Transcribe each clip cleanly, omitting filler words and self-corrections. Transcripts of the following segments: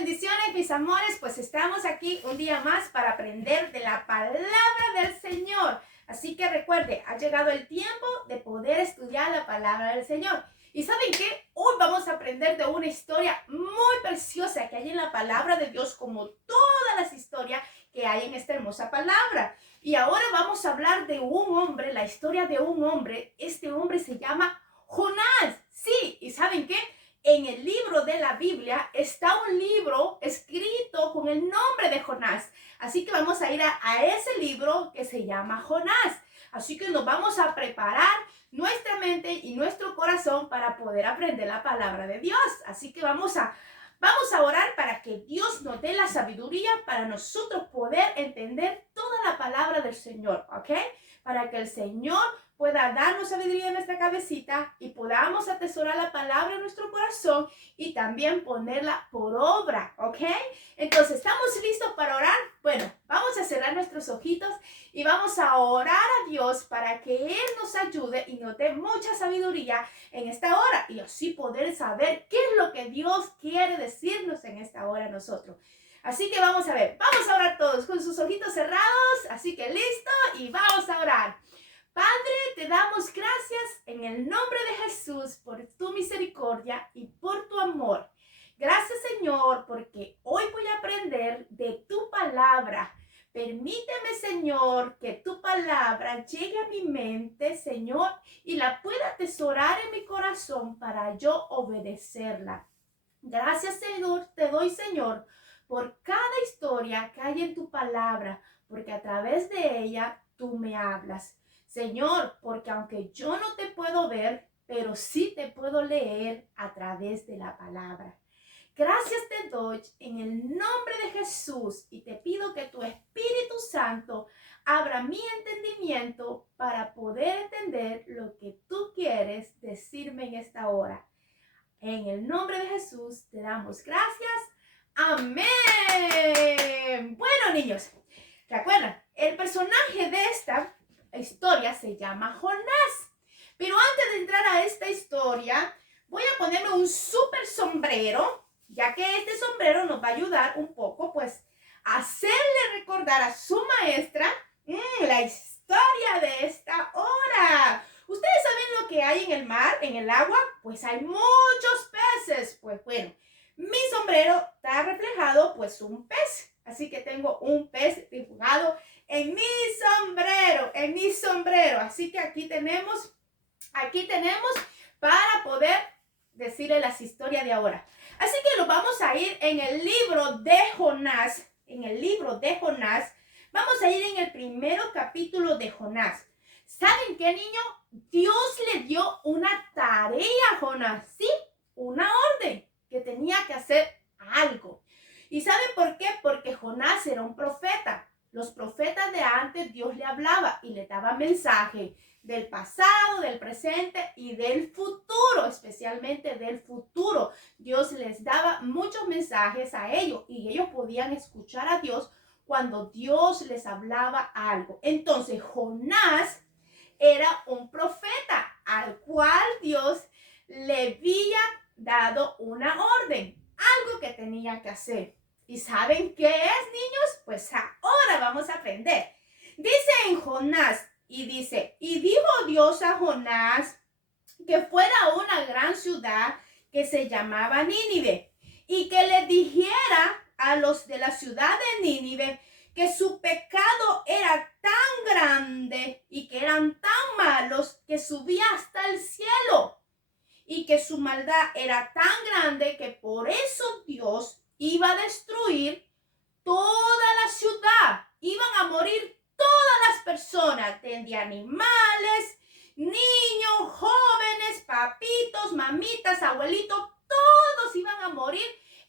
bendiciones, mis amores. Pues estamos aquí un día más para aprender de la palabra del Señor. Así que recuerde, ha llegado el tiempo de poder estudiar la palabra del Señor. ¿Y saben qué? Hoy vamos a aprender de una historia muy preciosa que hay en la palabra de Dios, como todas las historias que hay en esta hermosa palabra. Y ahora vamos a hablar de un hombre, la historia de un hombre. Este hombre se llama Jonás. Sí, ¿y saben qué? En el libro de la Biblia está un libro escrito con el nombre de Jonás. Así que vamos a ir a ese libro que se llama Jonás. Así que nos vamos a preparar nuestra mente y nuestro corazón para poder aprender la palabra de Dios. Así que vamos a orar para que Dios nos dé la sabiduría para nosotros poder entender toda la palabra del Señor, ¿ok? Para que el Señor pueda darnos sabiduría en nuestra cabecita y podamos atesorar la palabra en nuestro corazón y también ponerla por obra, ¿ok? Entonces, ¿estamos listos para orar? Bueno, vamos a cerrar nuestros ojitos y vamos a orar a Dios para que Él nos ayude y nos dé mucha sabiduría en esta hora y así poder saber qué es lo que Dios quiere decirnos en esta hora a nosotros. Así que vamos a ver, vamos a orar todos con sus ojitos cerrados, así que listo y vamos a orar. Padre, te damos gracias en el nombre de Jesús por tu misericordia y por tu amor. Gracias, Señor, porque hoy voy a aprender de tu palabra. Permíteme, Señor, que tu palabra llegue a mi mente, Señor, y la pueda atesorar en mi corazón para yo obedecerla. Gracias, Señor, te doy, Señor, por cada historia que hay en tu palabra, porque a través de ella tú me hablas. Señor, porque aunque yo no te puedo ver, pero sí te puedo leer a través de la palabra. Gracias te doy en el nombre de Jesús y te pido que tu Espíritu Santo abra mi entendimiento para poder entender lo que tú quieres decirme en esta hora. En el nombre de Jesús te damos gracias. Amén. Bueno, niños, ¿recuerdan? El personaje de esta historia se llama Jonás. Pero antes de entrar a esta historia, voy a ponerme un súper sombrero, ya que este sombrero nos va a ayudar un poco, pues, a hacerle recordar a su maestra la historia de esta hora. ¿Ustedes saben lo que hay en el mar, en el agua? Pues hay muchos peces. Pues bueno, mi sombrero está reflejado, pues, un pez. Así que tengo un pez dibujado en mi sombrero. Así que aquí tenemos para poder decirle las historias de ahora. Así que nos vamos a ir en el libro de Jonás. Vamos a ir en el primero capítulo de Jonás. ¿Saben qué, niño? Dios le dio una tarea a Jonás, ¿sí? Una orden que tenía que hacer algo. ¿Y saben por qué? Porque Jonás era un profeta. Los profetas de antes Dios le hablaba y le daba mensaje del pasado, del presente y del futuro, especialmente del futuro. Dios les daba muchos mensajes a ellos y ellos podían escuchar a Dios cuando Dios les hablaba algo. Entonces, Jonás era un profeta al cual Dios le había dado una orden, algo que tenía que hacer. ¿Y saben qué es, niños? Pues ahora vamos a aprender. Dice en Jonás, y dijo Dios a Jonás que fuera a una gran ciudad que se llamaba Nínive y que le dijera a los de la ciudad de Nínive que su pecado era tan grande y que eran tan malos que subía hasta el cielo y que su maldad era tan grande que por eso Dios iba a destruir toda la ciudad. Iban a morir todas las personas, de animales, niños, jóvenes, papitos, mamitas, abuelitos, todos iban a morir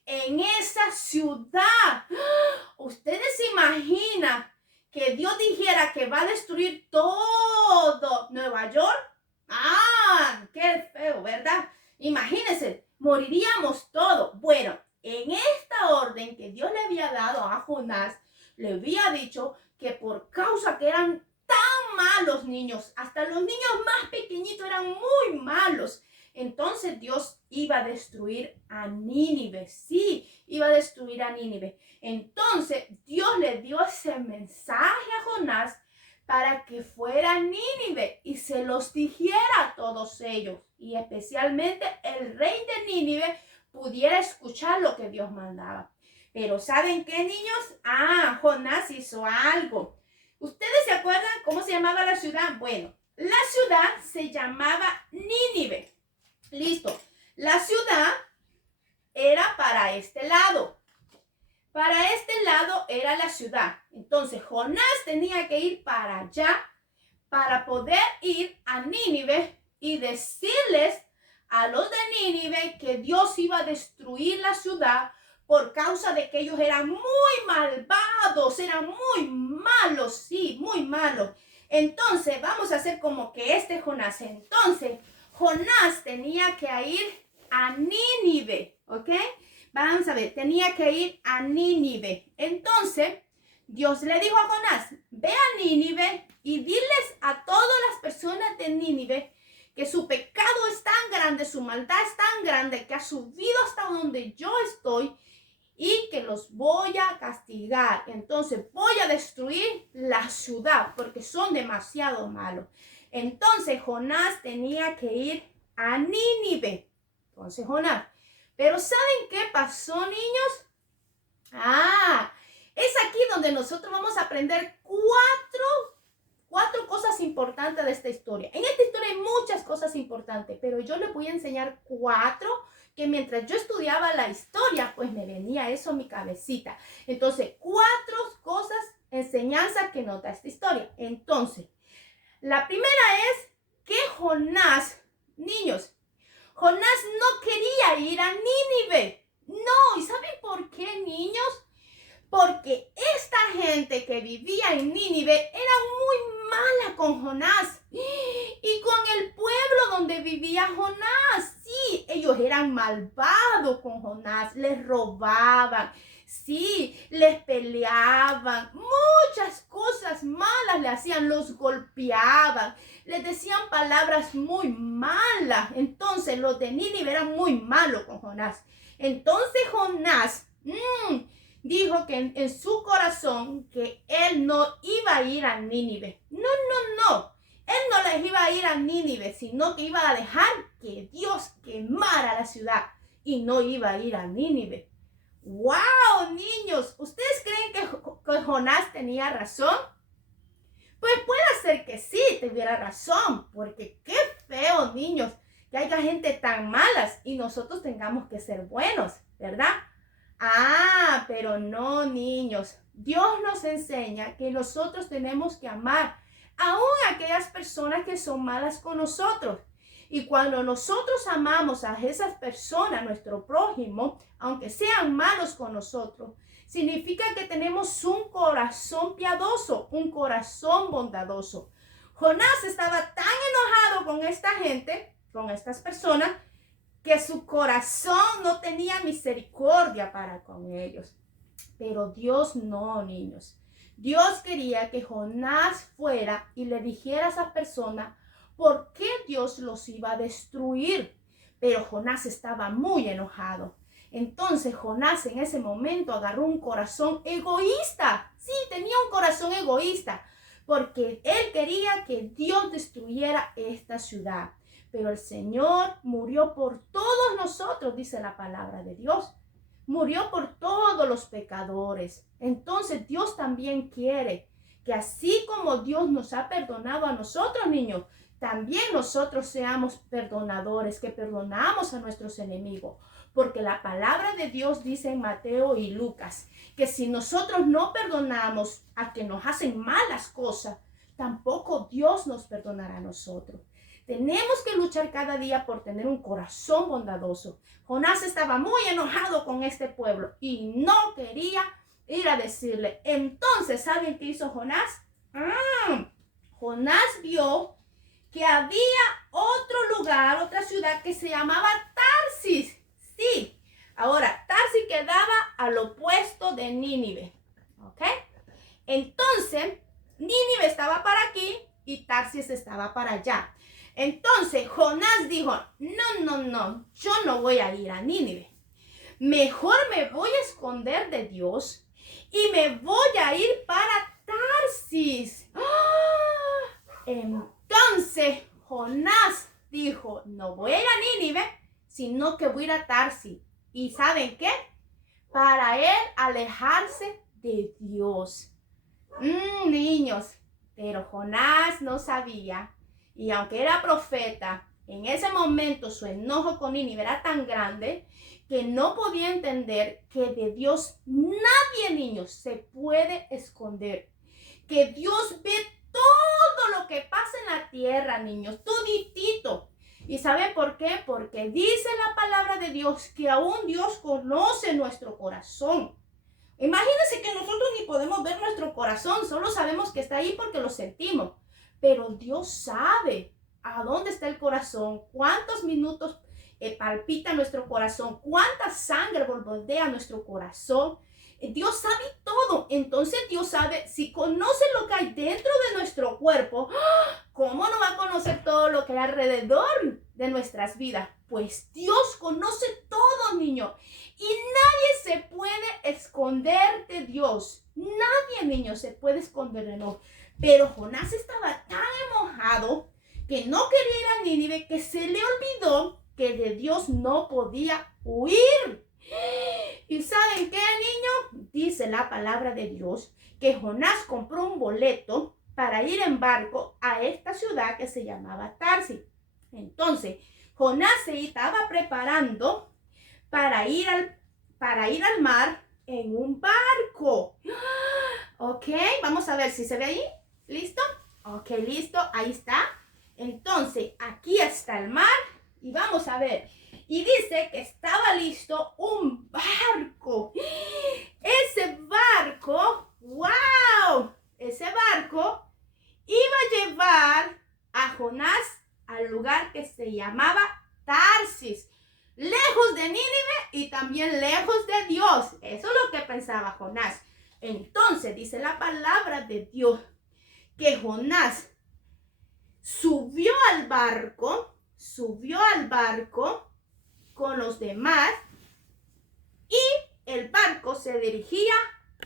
en esa ciudad. ¿Ustedes se imaginan que Dios dijera que va a destruir todo Nueva York? Qué feo, ¿verdad? Imagínense, moriríamos todos. Bueno, en esta orden que Dios le había dado a Jonás, le había dicho que por causa que eran tan malos niños, hasta los niños más pequeñitos eran muy malos, entonces Dios iba a destruir a Nínive. Sí, iba a destruir a Nínive. Entonces Dios le dio ese mensaje a Jonás para que fuera a Nínive y se los dijera a todos ellos. Y especialmente el rey de Nínive pudiera escuchar lo que Dios mandaba. Pero ¿saben qué, niños? Jonás hizo algo. ¿Ustedes se acuerdan cómo se llamaba la ciudad? Bueno, la ciudad se llamaba Nínive. Listo. La ciudad era para este lado. Para este lado era la ciudad. Entonces Jonás tenía que ir para allá para poder ir a Nínive y decirles a los de Nínive que Dios iba a destruir la ciudad por causa de que ellos eran muy malvados, eran muy malos, sí, muy malos. Entonces vamos a hacer como que Jonás. Entonces Jonás tenía que ir a Nínive, ¿ok? Vamos a ver, tenía que ir a Nínive. Entonces, Dios le dijo a Jonás, ve a Nínive y diles a todas las personas de Nínive que su pecado es tan grande, su maldad es tan grande que ha subido hasta donde yo estoy y que los voy a castigar. Entonces, voy a destruir la ciudad porque son demasiado malos. Entonces, Jonás tenía que ir a Nínive. Entonces, Jonás. Pero ¿saben qué pasó, niños? Es aquí donde nosotros vamos a aprender cuatro cosas importantes de esta historia. En esta historia hay muchas cosas importantes, pero yo les voy a enseñar 4 que mientras yo estudiaba la historia, pues me venía eso a mi cabecita. Entonces, 4 cosas, enseñanzas que nota esta historia. Entonces, la primera es que Jonás, niños, Jonás no quería ir a Nínive. No, ¿y saben por qué, niños? Porque esta gente que vivía en Nínive era muy mala con Jonás y con el pueblo donde vivía Jonás. Sí, ellos eran malvados con Jonás, les robaban, sí, les peleaban, muchas cosas malas le hacían, los golpeaban, les decían palabras muy malas. Entonces los de Nínive eran muy malos con Jonás. Entonces Jonás dijo que en su corazón que él no iba a ir a Nínive. No. Él no les iba a ir a Nínive, sino que iba a dejar que Dios quemara la ciudad y no iba a ir a Nínive. ¡Wow, niños! ¿Ustedes creen que Jonás tenía razón? Pues puede ser que sí tuviera razón, porque qué feo, niños, que haya gente tan malas y nosotros tengamos que ser buenos, ¿verdad? Pero no, niños. Dios nos enseña que nosotros tenemos que amar aún a aquellas personas que son malas con nosotros. Y cuando nosotros amamos a esas personas, nuestro prójimo, aunque sean malos con nosotros, significa que tenemos un corazón piadoso, un corazón bondadoso. Jonás estaba tan enojado con esta gente, con estas personas, que su corazón no tenía misericordia para con ellos. Pero Dios no, niños. Dios quería que Jonás fuera y le dijera a esa persona por qué Dios los iba a destruir. Pero Jonás estaba muy enojado. Entonces Jonás en ese momento agarró un corazón egoísta. Sí, tenía un corazón egoísta, porque él quería que Dios destruyera esta ciudad. Pero el Señor murió por todos nosotros, dice la palabra de Dios. Murió por todos los pecadores. Entonces Dios también quiere que así como Dios nos ha perdonado a nosotros, niños, también nosotros seamos perdonadores, que perdonamos a nuestros enemigos. Porque la palabra de Dios dice en Mateo y Lucas que si nosotros no perdonamos a que nos hacen malas cosas, tampoco Dios nos perdonará a nosotros. Tenemos que luchar cada día por tener un corazón bondadoso. Jonás estaba muy enojado con este pueblo y no quería ir a decirle. Entonces, ¿saben qué hizo Jonás? Jonás vio que había otro lugar, otra ciudad que se llamaba Tarsis. Sí, ahora Tarsis quedaba al opuesto de Nínive. ¿Ok? Entonces, Nínive estaba para aquí y Tarsis estaba para allá. Entonces Jonás dijo, no, yo no voy a ir a Nínive. Mejor me voy a esconder de Dios y me voy a ir para Tarsis. Entonces Jonás dijo, no voy a ir a Nínive, sino que voy a ir a Tarsis. ¿Y saben qué? Para él alejarse de Dios. Niños, pero Jonás no sabía, y aunque era profeta, en ese momento su enojo con Nínive era tan grande que no podía entender que de Dios nadie, niños, se puede esconder. Que Dios ve todo lo que pasa en la tierra, niños, toditito. ¿Y saben por qué? Porque dice la palabra de Dios que aún Dios conoce nuestro corazón. Imagínense que nosotros ni podemos ver nuestro corazón, solo sabemos que está ahí porque lo sentimos. Pero Dios sabe a dónde está el corazón, cuántos minutos palpita nuestro corazón, cuánta sangre borbotea nuestro corazón. Dios sabe todo. Entonces Dios sabe, si conoce lo que hay dentro de nuestro cuerpo, ¿cómo no va a conocer todo lo que hay alrededor de nuestras vidas? Pues Dios conoce todo, niño. Y nadie se puede esconder de Dios. Nadie, niño, se puede esconder de Dios. Pero Jonás estaba tan enojado que no quería ir a Nínive, que se le olvidó que de Dios no podía huir. ¿Y saben qué, niño? Dice la palabra de Dios que Jonás compró un boleto para ir en barco a esta ciudad que se llamaba Tarsis. Entonces, Jonás se estaba preparando para ir al mar en un barco. Ok, vamos a ver si se ve ahí. ¿Listo? Ok, listo, ahí está. Entonces, aquí está el mar y vamos a ver. Y dice que estaba listo un barco. Ese barco, wow, ese barco iba a llevar a Jonás al lugar que se llamaba Tarsis, lejos de Nínive y también lejos de Dios. Eso es lo que pensaba Jonás. Entonces dice la palabra de Dios que Jonás subió al barco con los demás y el barco se dirigía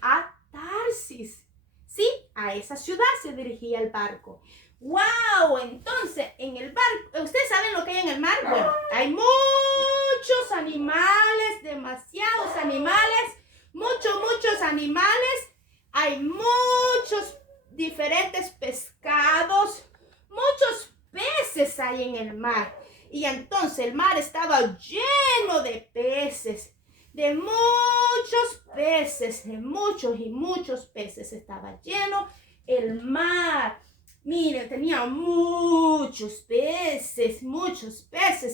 a Tarsis. Sí, a esa ciudad se dirigía el barco. ¡Wow! Entonces, en el barco, ¿ustedes saben lo que hay en el mar? Bueno, hay muchos animales, demasiados animales, muchos animales. Hay muchos diferentes pescados, muchos peces hay en el mar. Y entonces el mar estaba lleno de peces, de muchos peces, de muchos peces estaba lleno el mar. Miren, tenía muchos peces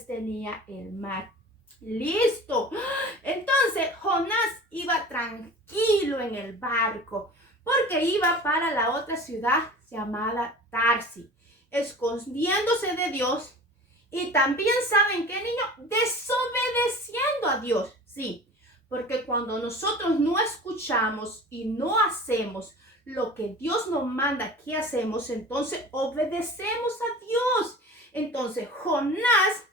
tenía el mar. Listo. Entonces Jonás iba tranquilo en el barco porque iba para la otra ciudad llamada Tarsis, escondiéndose de Dios. Y también, ¿saben qué, niño? Desobedeciendo a Dios. Sí, porque cuando nosotros no escuchamos y no hacemos lo que Dios nos manda que hacemos, entonces obedecemos a Dios. Entonces Jonás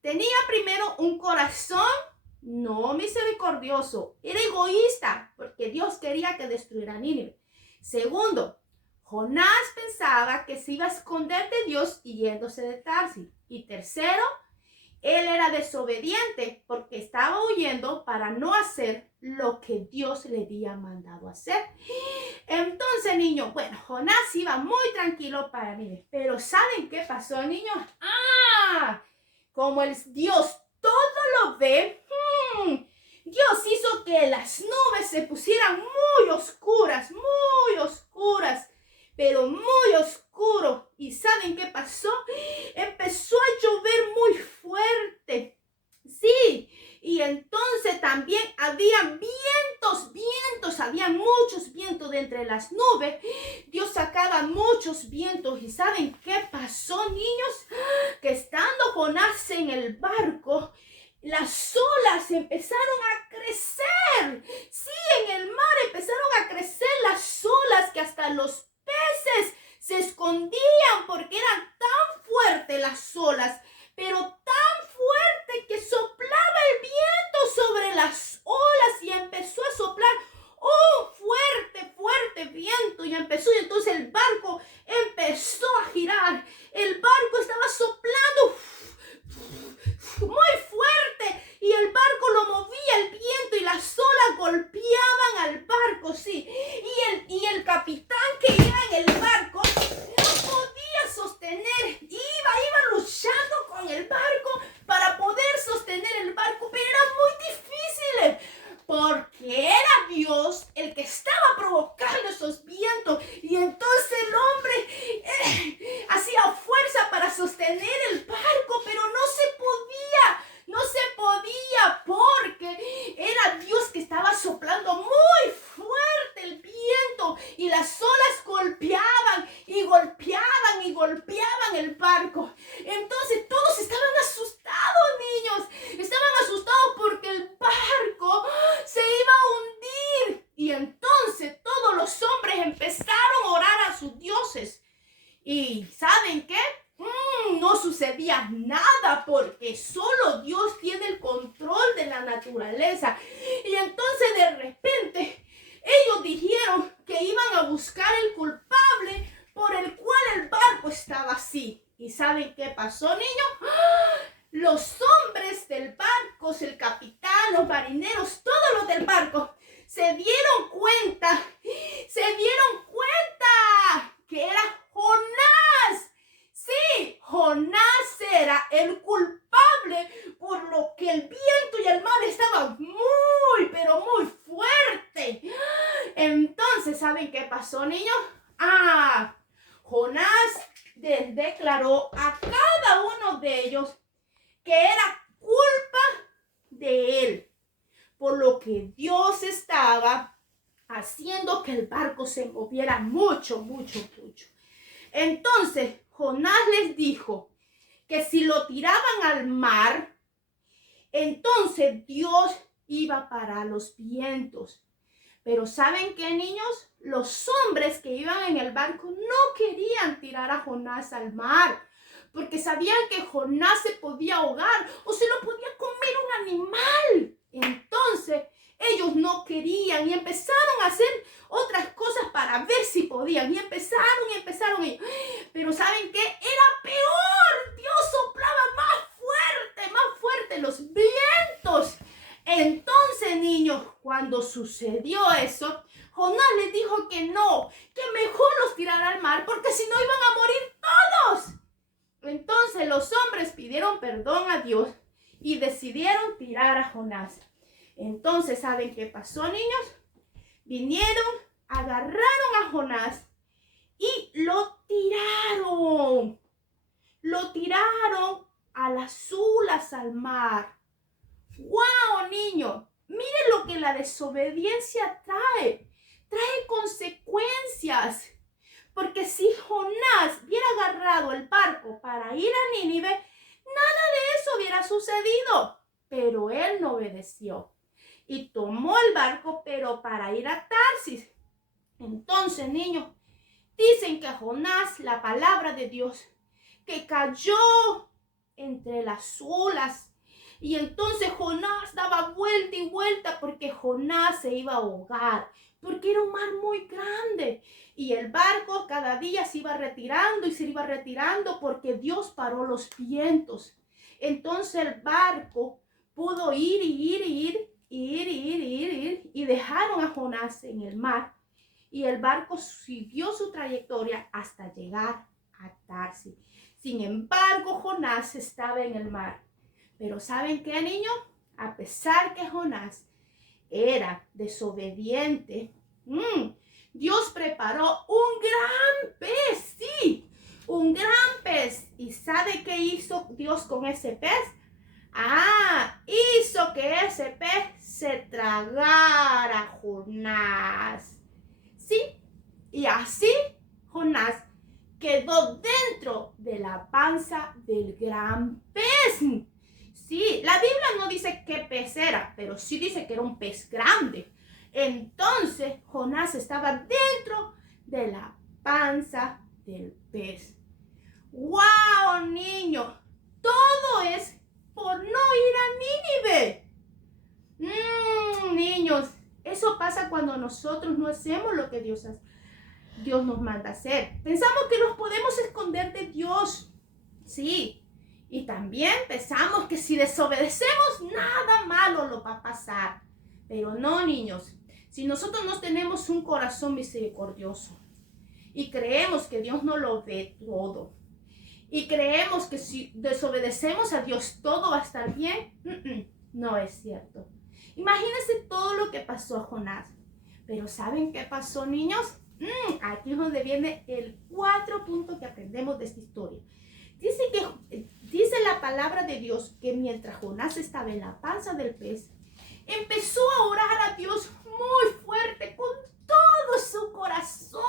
tenía primero un corazón no misericordioso, era egoísta porque Dios quería que destruyera Nínive. Segundo, Jonás pensaba que se iba a esconder de Dios y yéndose de Tarsis. Y tercero, él era desobediente porque estaba huyendo para no hacer lo que Dios le había mandado hacer. Entonces, niños, bueno, Jonás iba muy tranquilo para Nínive. Pero ¿saben qué pasó, niños? Como el Dios todo lo ve, Dios hizo que las nubes se pusieran muy oscuras, pero muy oscuro. ¿Y saben qué pasó? Empezó a llover muy fuerte. Sí, y entonces también había vientos, había muchos vientos de entre las nubes. Dios sacaba muchos vientos. ¿Y saben qué pasó, niños? Que estando Jonás en el barco, las olas empezaron a crecer. Sí, en el mar empezaron a crecer las olas que hasta los peces se escondían porque eran tan fuertes suyo. Entonces el barco empezó a girar. El barco estaba soplando muy fuerte y el barco lo movía el viento y las olas golpeaban al barco, sí. Y el capitán que iba en el barco no podía sostener, iba luchando con el barco para poder sostener el barco, pero era muy difícil porque era Dios el que estaba provocando esos vientos y entonces el hombre hacía fuerza para sostener el barco, pero no se podía porque era Dios que estaba soplando muy fuerte el viento y las olas golpeaban el barco. Entonces todos estaban asustados, niños, estaban asustados porque el barco se iba a hundir. Y entonces todos los hombres empezaron a orar a sus dioses. ¿Y saben qué? No sucedía nada porque solo Dios tiene el control de la naturaleza. Y entonces de repente ellos dijeron que iban a buscar el culpable por el cual el barco estaba así. ¿Y saben qué pasó, niños? Los hombres del barco, el capitán, los marineros, todos los del barco, se dieron cuenta que era Jonás. Sí, Jonás era el culpable por lo que el viento y el mar estaban pero muy fuerte. Entonces, ¿saben qué pasó, niños? Jonás declaró a cada uno de ellos que era culpa de él, por lo que Dios estaba haciendo que el barco se moviera mucho. Entonces Jonás les dijo que si lo tiraban al mar, entonces Dios iba a parar los vientos. Pero ¿saben qué, niños? Los hombres que iban en el barco no querían tirar a Jonás al mar, porque sabían que Jonás se podía ahogar o se lo podía comer un animal. Entonces ellos no querían y empezaron a hacer otras cosas para ver si podían. Y empezaron. Pero ¿saben qué? Era peor. Dios soplaba más fuerte los vientos. Entonces, niños, cuando sucedió eso, Jonás les dijo que no, que mejor los tirara al mar porque si no iban a morir todos. Entonces los hombres pidieron perdón a Dios y decidieron tirar a Jonás. Entonces, ¿saben qué pasó, niños? Vinieron, agarraron a Jonás y lo tiraron a las olas al mar. ¡Wow, niños! Miren lo que la desobediencia trae consecuencias. Porque si Jonás hubiera agarrado el barco para ir a Nínive, nada de eso hubiera sucedido. Pero él no obedeció y tomó el barco, pero para ir a Tarsis. Entonces, niños, dicen que Jonás, la palabra de Dios, que cayó entre las olas. Y entonces Jonás daba vuelta y vuelta porque Jonás se iba a ahogar, porque era un mar muy grande. Y el barco cada día se iba retirando y se iba retirando porque Dios paró los vientos. Entonces el barco pudo ir y dejaron a Jonás en el mar. Y el barco siguió su trayectoria hasta llegar a Tarsis. Sin embargo, Jonás estaba en el mar. Pero ¿saben qué, niños? A pesar que Jonás era desobediente, Dios preparó un gran pez, sí, un gran pez. ¿Y sabe qué hizo Dios con ese pez? Hizo que ese pez se tragara a Jonás. Sí, y así Jonás quedó dentro de la panza del gran pez. Sí, la Biblia no dice qué pez era, pero sí dice que era un pez grande. Entonces, Jonás estaba dentro de la panza del pez. ¡Wow, niños! Todo es por no ir a Nínive. Niños, eso pasa cuando nosotros no hacemos lo que Dios hace. Dios nos manda a hacer. Pensamos que nos podemos esconder de Dios. Sí. Y también pensamos que si desobedecemos, nada malo nos va a pasar. Pero no, niños. Si nosotros no tenemos un corazón misericordioso y creemos que Dios no lo ve todo, y creemos que si desobedecemos a Dios todo va a estar bien, no es cierto. Imagínense todo lo que pasó a Jonás. Pero ¿saben qué pasó, niños? Aquí es donde viene el 4 punto que aprendemos de esta historia. Dice la palabra de Dios que mientras Jonás estaba en la panza del pez, empezó a orar a Dios muy fuerte, con todo su corazón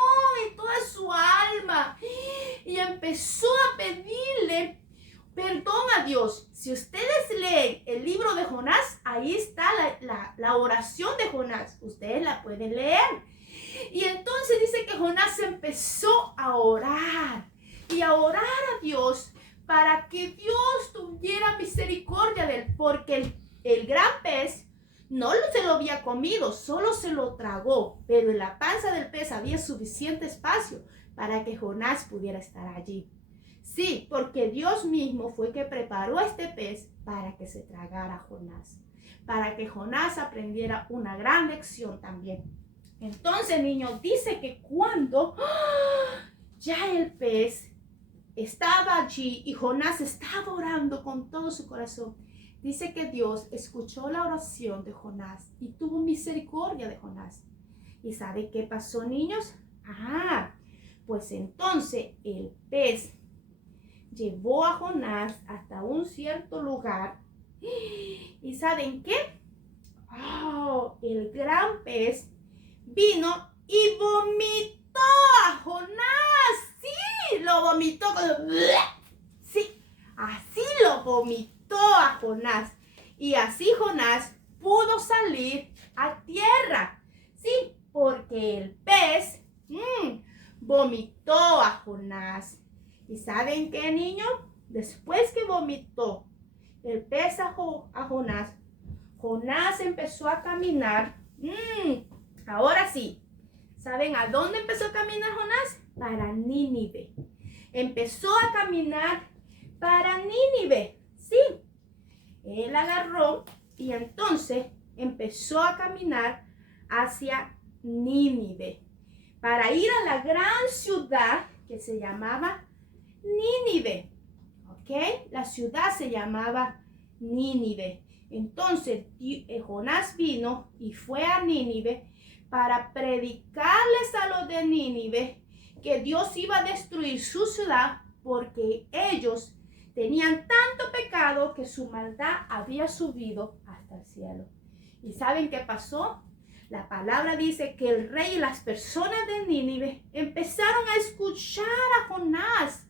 y toda su alma. Y empezó a pedirle perdón a Dios. Si ustedes leen el libro de Jonás, ahí está la oración de Jonás. Ustedes la pueden leer. Y entonces dice que Jonás empezó a orar y a orar a Dios para que Dios tuviera misericordia de él, porque el gran pez no se lo había comido, solo se lo tragó, pero en la panza del pez había suficiente espacio para que Jonás pudiera estar allí. Sí, porque Dios mismo fue que preparó a este pez para que se tragara a Jonás, para que Jonás aprendiera una gran lección también. Entonces, niños, dice que cuando ya el pez estaba allí y Jonás estaba orando con todo su corazón, dice que Dios escuchó la oración de Jonás y tuvo misericordia de Jonás. ¿Y sabe qué pasó, niños? Pues entonces el pez llevó a Jonás hasta un cierto lugar. ¿Y saben qué? El gran pez vino y vomitó a Jonás. Sí, lo vomitó. Sí, así lo vomitó a Jonás. Y así Jonás pudo salir a tierra. Sí, porque el pez vomitó a Jonás. ¿Y saben qué, niños? Después que vomitó el pez a Jonás, Jonás empezó a caminar. Ahora sí, ¿saben a dónde empezó a caminar Jonás? Para Nínive. Empezó a caminar para Nínive. Sí, él agarró y entonces empezó a caminar hacia Nínive para ir a la gran ciudad que se llamaba Nínive. ¿Ok? La ciudad se llamaba Nínive. Entonces Jonás vino y fue a Nínive para predicarles a los de Nínive que Dios iba a destruir su ciudad porque ellos tenían tanto pecado que su maldad había subido hasta el cielo. ¿Y saben qué pasó? La palabra dice que el rey y las personas de Nínive empezaron a escuchar a Jonás.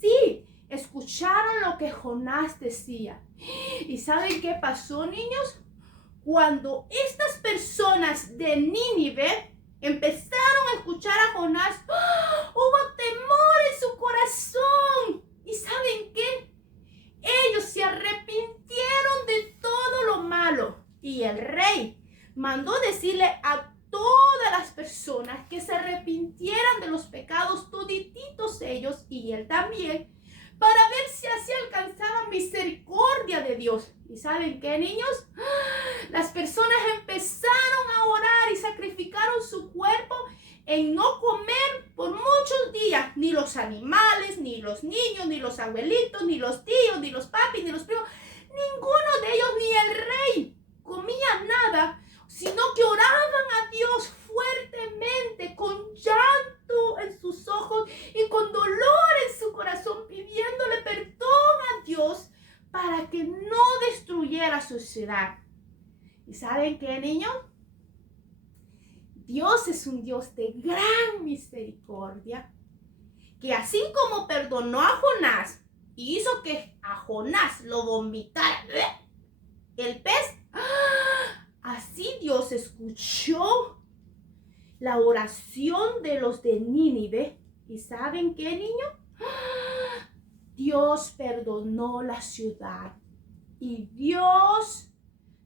Sí, escucharon lo que Jonás decía. ¿Y saben qué pasó, niños? Cuando estas personas de Nínive empezaron a escuchar a Jonás, hubo temor en su corazón. ¿Y saben qué? Ellos se arrepintieron de todo lo malo. Y el rey mandó decirle a todas las personas que se arrepintieran de los pecados todititos ellos y él también, para ver si así alcanzaban misericordia de Dios. ¿Y saben qué, niños? Las personas empezaron a orar y sacrificaron su cuerpo en no comer por muchos días. Ni los animales, ni los niños, ni los abuelitos, ni los tíos, ni los papis, ni los primos. Ninguno de ellos, ni el rey, comía nada, sino que oraban a Dios fuertemente, con llanto en sus ojos y con dolor en su corazón, pidiéndole perdón a Dios para que no destruyera su ciudad. ¿Y saben qué, niños? Dios es un Dios de gran misericordia, que así como perdonó a Jonás y hizo que a Jonás lo vomitara el pez, así Dios escuchó la oración de los de Nínive. ¿Y saben qué, niños? Dios perdonó la ciudad y Dios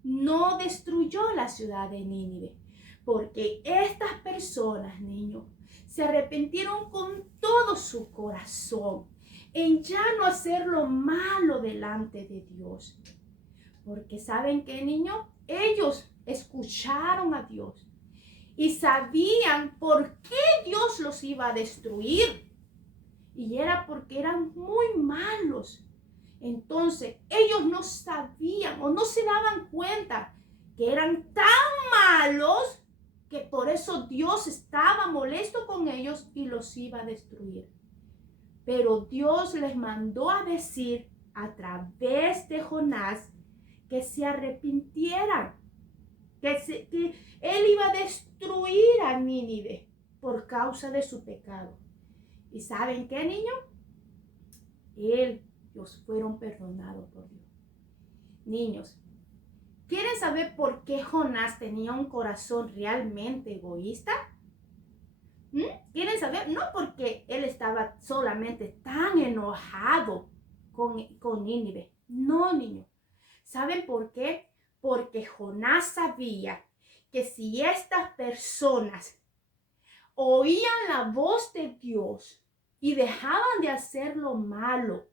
no destruyó la ciudad de Nínive, Porque estas personas, niños, se arrepintieron con todo su corazón en ya no hacer lo malo delante de Dios. Porque ¿saben qué, niños? Ellos escucharon a Dios y sabían por qué Dios los iba a destruir. Y era porque eran muy malos. Entonces, ellos no sabían o no se daban cuenta que eran tan malos que por eso Dios estaba molesto con ellos y los iba a destruir. Pero Dios les mandó a decir a través de Jonás que se arrepintieran, que él iba a destruir a Nínive por causa de su pecado. ¿Y saben qué, niños? Ellos fueron perdonados por Dios. Niños, ¿quieren saber por qué Jonás tenía un corazón realmente egoísta? ¿Quieren saber? No porque él estaba solamente tan enojado con Nínive. No, niños. ¿Saben por qué? Porque Jonás sabía que si estas personas oían la voz de Dios y dejaban de hacer lo malo,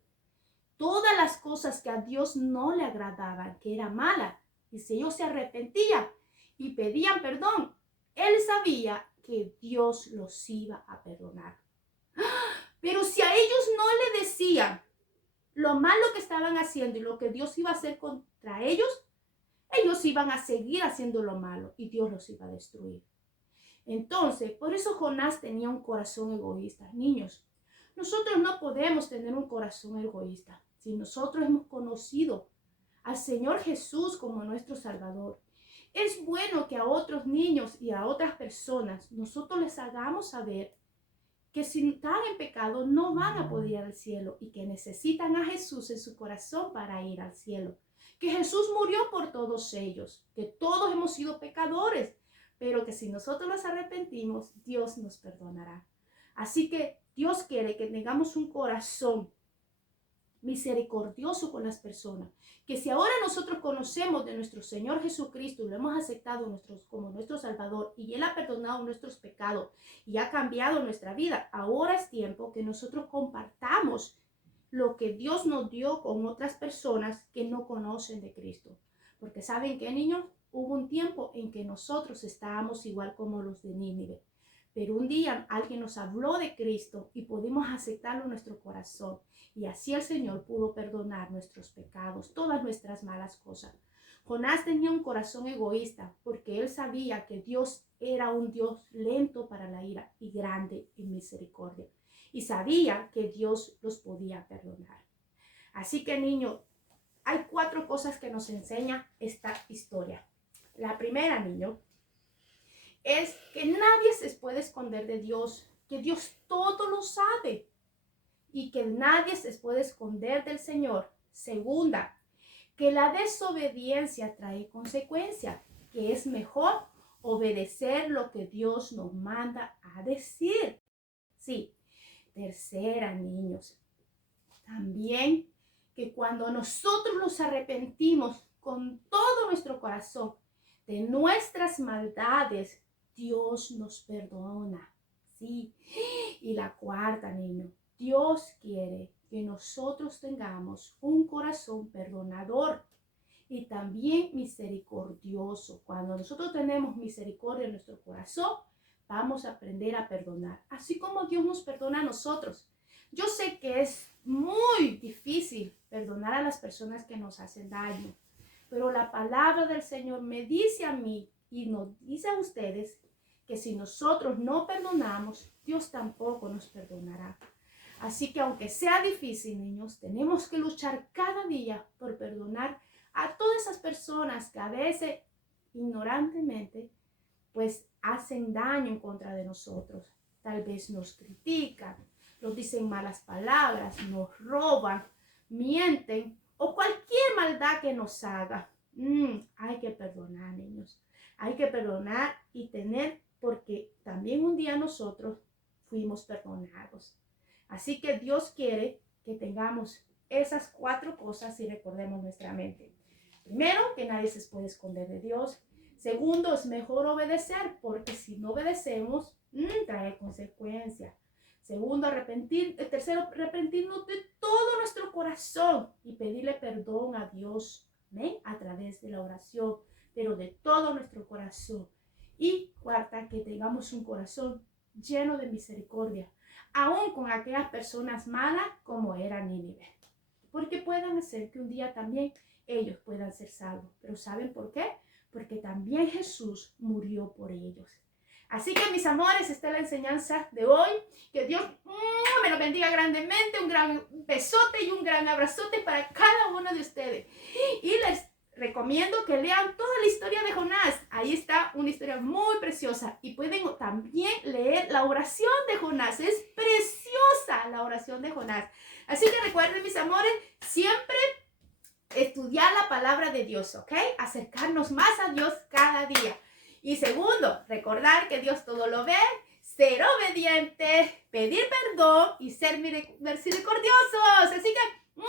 todas las cosas que a Dios no le agradaban, que era mala, y si ellos se arrepentían y pedían perdón, él sabía que Dios los iba a perdonar. Pero si a ellos no le decían lo malo que estaban haciendo y lo que Dios iba a hacer contra ellos iban a seguir haciendo lo malo y Dios los iba a destruir. Entonces, por eso Jonás tenía un corazón egoísta. Niños, nosotros no podemos tener un corazón egoísta si nosotros hemos conocido al Señor Jesús como nuestro Salvador. Es bueno que a otros niños y a otras personas nosotros les hagamos saber que si están en pecado no van a poder ir al cielo y que necesitan a Jesús en su corazón para ir al cielo. Que Jesús murió por todos ellos, que todos hemos sido pecadores, pero que si nosotros nos arrepentimos, Dios nos perdonará. Así que Dios quiere que tengamos un corazón misericordioso con las personas, que si ahora nosotros conocemos de nuestro Señor Jesucristo y lo hemos aceptado como nuestro Salvador y Él ha perdonado nuestros pecados y ha cambiado nuestra vida, ahora es tiempo que nosotros compartamos lo que Dios nos dio con otras personas que no conocen de Cristo. Porque ¿saben qué, niños? Hubo un tiempo en que nosotros estábamos igual como los de Nínive. Pero un día alguien nos habló de Cristo y pudimos aceptarlo en nuestro corazón. Y así el Señor pudo perdonar nuestros pecados, todas nuestras malas cosas. Jonás tenía un corazón egoísta porque él sabía que Dios era un Dios lento para la ira y grande en misericordia. Y sabía que Dios los podía perdonar. Así que, niño, hay 4 cosas que nos enseña esta historia. La primera, niño, es que nadie se puede esconder de Dios, que Dios todo lo sabe y que nadie se puede esconder del Señor. Segunda, que la desobediencia trae consecuencias, que es mejor obedecer lo que Dios nos manda a decir. Sí. Tercera, niños, también que cuando nosotros nos arrepentimos con todo nuestro corazón de nuestras maldades, Dios nos perdona. Sí. Y la cuarta, niño, Dios quiere que nosotros tengamos un corazón perdonador y también misericordioso. Cuando nosotros tenemos misericordia en nuestro corazón, vamos a aprender a perdonar, así como Dios nos perdona a nosotros. Yo sé que es muy difícil perdonar a las personas que nos hacen daño, pero la palabra del Señor me dice a mí y nos dice a ustedes que si nosotros no perdonamos, Dios tampoco nos perdonará. Así que aunque sea difícil, niños, tenemos que luchar cada día por perdonar a todas esas personas que a veces ignorantemente pues hacen daño en contra de nosotros. Tal vez nos critican, nos dicen malas palabras, nos roban, mienten o cualquier maldad que nos haga. Hay que perdonar, niños. Hay que perdonar y tener, porque también un día nosotros fuimos perdonados. Así que Dios quiere que tengamos esas 4 cosas y recordemos nuestra mente. Primero, que nadie se puede esconder de Dios. Segundo, es mejor obedecer, porque si no obedecemos, trae consecuencias. Segundo, tercero, arrepentirnos de todo nuestro corazón y pedirle perdón a Dios, ¿amén? A través de la oración, pero de todo nuestro corazón. Y cuarta, que tengamos un corazón lleno de misericordia, aún con aquellas personas malas como era Nínive, porque puedan hacer que un día también ellos puedan ser salvos. Pero ¿saben por qué? Porque también Jesús murió por ellos. Así que, mis amores, esta es la enseñanza de hoy. Que Dios me lo bendiga grandemente, un gran besote y un gran abrazote para cada uno de ustedes. Y les recomiendo que lean toda la historia de Jonás. Ahí está una historia muy preciosa. Y pueden también leer la oración de Jonás. Es preciosa la oración de Jonás. Así que recuerden, mis amores, siempre estudiar la palabra de Dios, ¿ok? Acercarnos más a Dios cada día. Y segundo, recordar que Dios todo lo ve, ser obediente, pedir perdón y ser misericordiosos. Así que, ¡mua!